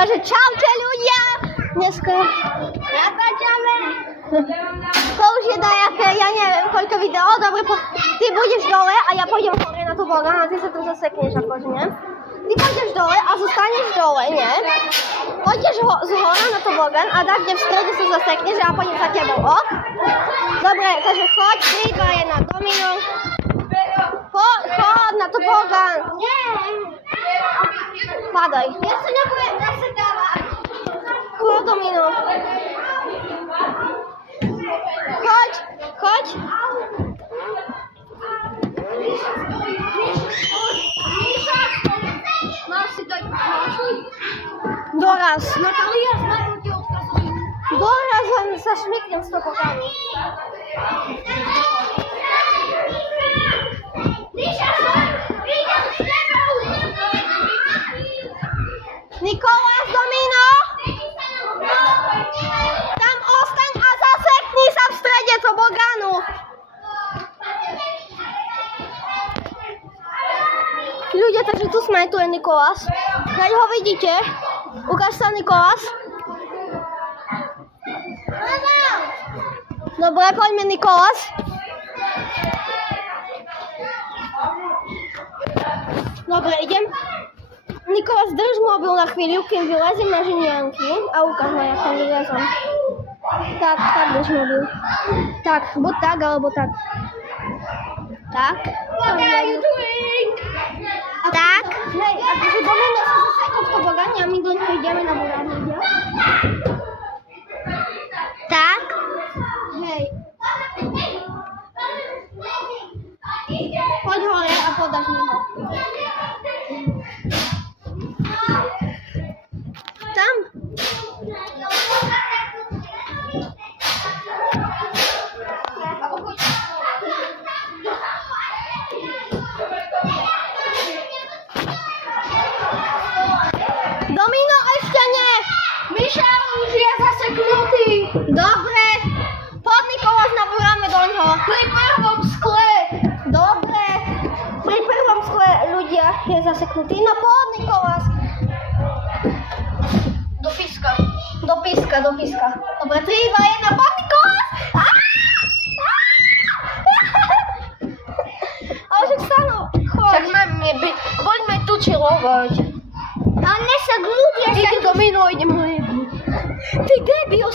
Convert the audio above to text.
Takže čaute ľudia! Dneska natáčame. To už je dajaké, ja neviem koľko video. Dobre, ty budeš dole a ja pôjdem hore na tobogán a ty sa tu zasekneš akože, ne? Ty pôjdeš dole a zostaneš dole, ne? Pôjdeš z hora na tobogán a tak, kde v strede sa zasekneš a ja pôjdem za tebou, ok? Dobre, takže choď, 3, 2, 1, domino. Chod na tobogán. Nie. Padaj. Ja sa nebudem zasekávať. Chod, domino. Choď. Máš si dať doraz. Natália, znovu ti odkazujem. Doraz, len sa šmyknem z toho kávu. Nikolás, domino! Tam ostaň a zasekni sa v strede tobogánu. Ľudia, takže tu sme, tu je Nikolás. Keď ho vidíte, ukáž sa Nikolás. Dobre, poďme Nikolás. Dobre, idem. Nikolás, drž mobil na chvíľu, kým vylezím na žinianky a ukáž ma, jak tam vylezem. Tak, drž mobil. Tak, buď tak, alebo tak. Tak. What are you doing? Tak. Hej, akože domino sa zasekol v tobogáne a my do ňoho ideme na boránu, ide? Tak. Hej. Poď hore a podáš mi ho. Tam. Domino, ešte nie! Michal, už je zaseknutý. Dobre. Poď Nikolás, nabúrame do ňoho. Pri prvom skle. Dobre. Pri prvom skle ľudia je zaseknutý. No poď Nikolás. Do píska. Dobre, 3, 2, 1, poď Nikolás! Ale však stanú, choď. Tak máme byť, poďme tu čilovať. Ale než sa ľudia... Ide domino, idem ho jebnúť. Ty debil!